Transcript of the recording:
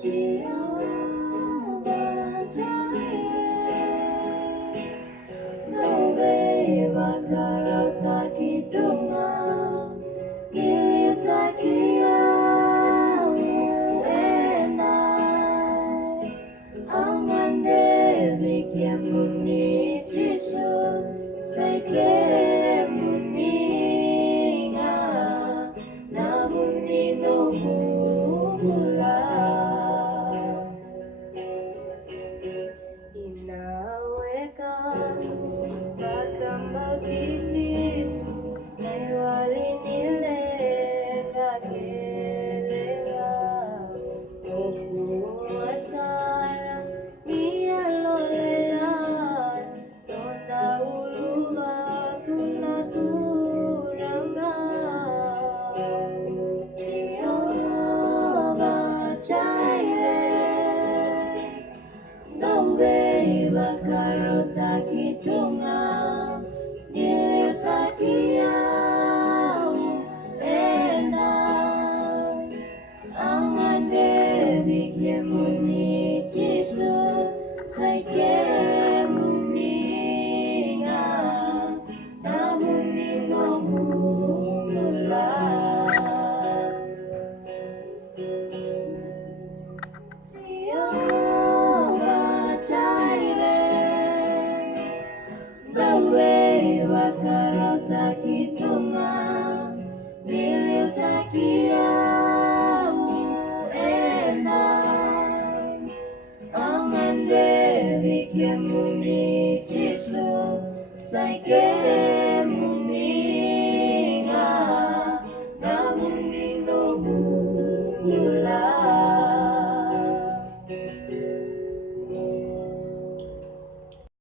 Jehovah Jireh, Nawe bakara takidunga, giliu takiau enai, angan dewi kiamuni Jisu, saike muninga, namuni numula. Inawekamu makambagi Jisu, naiwali nilenga kelenga, ofu asara mialolela, tonda uluba tunaturanga. Jehovah Jireh, Nawe bakaro takitunga, giliu takiau enai, angan dewi kiamuni Jisu, saike muninga, namuni nomula. Jehovah Jireh, Nawe bakaro takitunga, giliu takiau enai, angan dewi kiamuni Jisu, saike